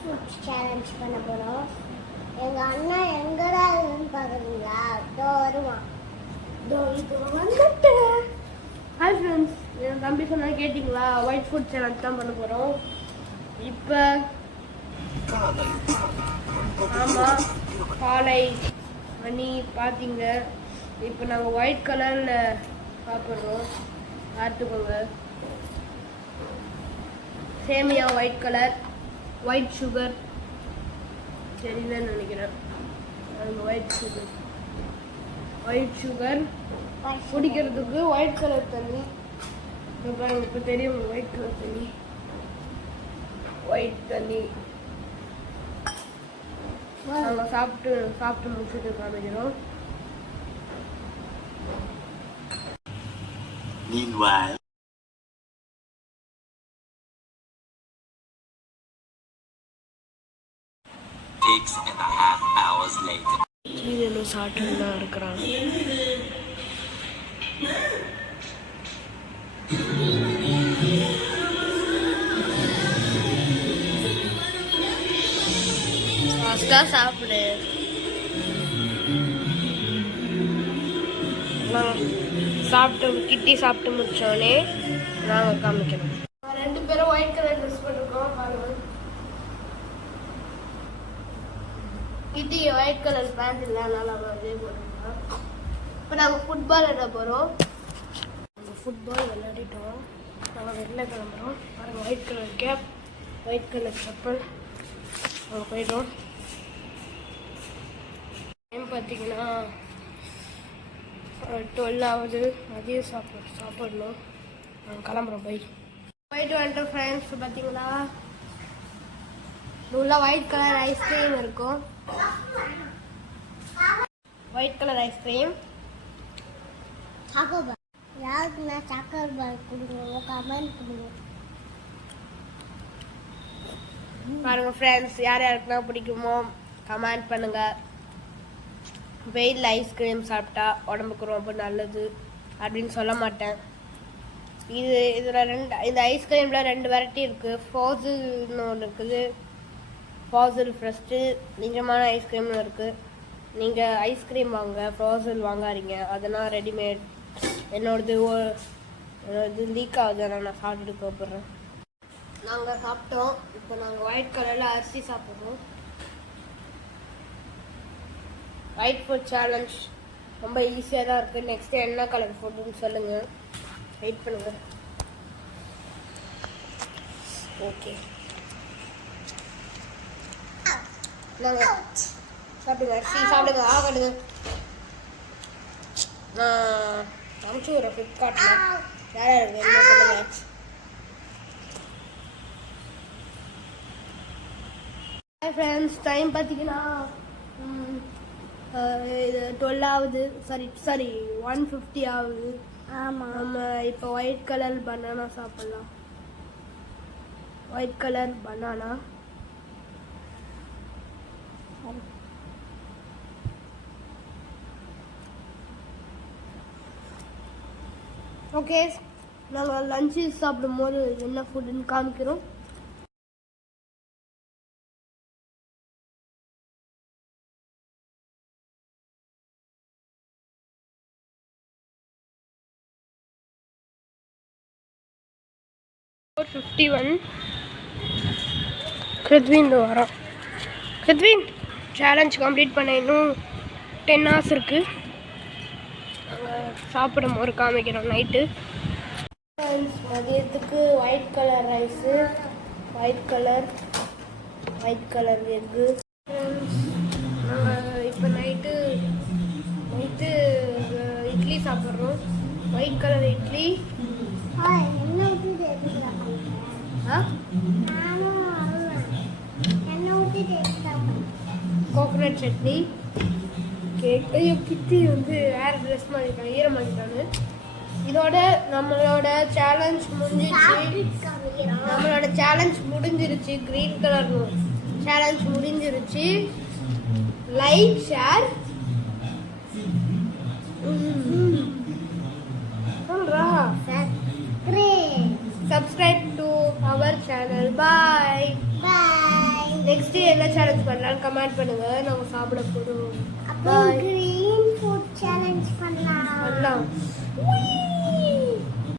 Food challenge பண்ண போகிறோம். எங்கள் அண்ணா எங்கடா இருக்குன்னு பார்க்குறீங்களா? இதோ வருவான். இதோ இப்போ வந்துட்டேன். ஹாய் ஃப்ரெண்ட்ஸ், என் தம்பி சொன்னா கேட்டிங்களா? ஒயிட் ஃபுட் சேலஞ்ச் தான் பண்ண போகிறோம். இப்போ ஆமாம், காலை மணி பார்த்தீங்க. இப்போ நாங்கள் ஒயிட் கலரில் சாப்பிட்றோம். பார்த்துக்கோங்க. சேமியா ஒயிட் கலர், ஒயிட் சுகர் தெரியலன்னு நினைக்கிறேன். அது ஒயிட் சுகர் குடிக்கிறதுக்கு ஒயிட் கலர் தண்ணி. இப்போ பாருங்க, இப்போ தெரியும் ஒயிட் கலர் தண்ணி, ஒயிட் தண்ணி. நாங்கள் சாப்பிட்டு முடிச்சுட்டு காமிக்கிறோம். Meanwhile, 6.5 hours later. இன்னும் சாப்பிட்டு தான் இருக்கிறாங்க. ஃபாஸ்ட்டாக சாப்பிடு. கிட்டி சாப்பிட்டு முடிச்சோடனே நாங்கள் காமிக்கிறோம். 2 பேரும் ஒயிட் கலர் ட்ரெஸ் பண்ணிருக்கோம். பாருங்க, கிட்டி ஒயிட் கலர் பேண்ட் இல்லை, அதனால அதே போட்டுருக்கோம். இப்போ நாங்கள் ஃபுட்பால் விளையாட போகிறோம். ஃபுட்பால் விளையாடிட்டோம். நாங்கள் வெளில கிளம்புறோம். பாருங்கள், white colour cap, white colour chappal. நாங்கள் போயிட்டோம். டைம் பார்த்தீங்கன்னா 12 ஆகுது. மதியம் சாப்பிடணும். நாங்கள் கிளம்புறோம். போயிட்டு வந்துட்டோம் ஃப்ரெண்ட்ஸ். பார்த்தீங்களா, உள்ள ஒயிட் கலர் ஐஸ்கிரீம் இருக்கும். White colour ice cream. சாக்கோபார் யாருக்குன்னா சாக்கோபார் கொடுங்க, கமெண்ட் கொடுங்க. பாருங்க ஃப்ரெண்ட்ஸ், யார் யாருக்குன்னா பிடிக்குமோ கமெண்ட் பண்ணுங்க. வெயிலில் ஐஸ்கிரீம் சாப்பிட்டா உடம்புக்கு ரொம்ப நல்லது அப்படின்னு சொல்ல மாட்டேன். இதில் இந்த ஐஸ்கிரீமில் 2 வெரைட்டி இருக்குது. ஃபாசில்னு ஒன்று இருக்குது, ஃபாசில் ஃப்ரெஷ்ஷு நிஜமான ஐஸ்கிரீம்னு இருக்குது. நீங்கள் ஐஸ்கிரீம் வாங்க, ஃபாசில் வாங்காதீங்க. அதெல்லாம் ரெடிமேட். என்னோடது லீக் ஆகுது, அதனால் நான் சாப்பிட்டுட்டு கூப்பிட்றேன். நாங்கள் சாப்பிட்டோம். இப்போ நாங்கள் ஒயிட் கலரில் அரிசி சாப்பிட்றோம். ஒயிட் ஃபுட் சேலஞ்ச் ரொம்ப ஈஸியாக தான் இருக்குது. நெக்ஸ்ட்டு என்ன கலர் ஃபுட்டுன்னு சொல்லுங்கள். வெயிட் பண்ணுங்கள். ஓகே, சாப்பிடுங்க, அரிசி சாப்பிடுங்க. ஆகடுங்க. நான் அனுப்பிச்சு விட்றேன் ஃப்ளிப்கார்ட்டில். யார் யார் என்ன சொல்லுங்க. ஹாய் ஃப்ரெண்ட்ஸ், டைம் பார்த்தீங்கன்னா இது 12 ஆகுது. சாரி 1:50 ஆகுது. ஆமாம், நம்ம இப்போ ஒயிட் கலர் பனானா சாப்பிட்லாம். White colour banana. ஓகே, நாங்கள் லஞ்சு சாப்பிடும் போது என்ன ஃபுட்டுன்னு காமிக்கிறோம். கிருத்வின் வரோம். கிருத்வின் சேலஞ்ச் கம்ப்ளீட் பண்ண இன்னும் 10 hours இருக்குது. நாங்கள் சாப்பிடும் போது காமிக்கிறோம். நைட்டு மதியத்துக்கு white colour rice, white colour egg. நாங்கள் இப்போ நைட்டு இட்லி சாப்பிட்றோம். White colour idli. Coconut chutney, cake. ஐயோ, கிட்டி வேறு ட்ரெஸ் மாட்டிட்டான், ஈரமாட்டிட்டான்னு. இதோட நம்மளோட சேலஞ்ச் முடிஞ்சிருச்சு. க்ரீன் கலர் சேலஞ்ச் முடிஞ்சிருச்சு. Like, share, subscribe to our channel. Bye. Bye. Next என்ன சேலஞ்ச் பண்ணலாம்னு கமெண்ட் பண்ணுங்க. நாங்க சாப்பிட போறோம். அப்புறம் கிரீன் ஃபுட் சேலஞ்ச் பண்ணலாம். பண்ணலாம்.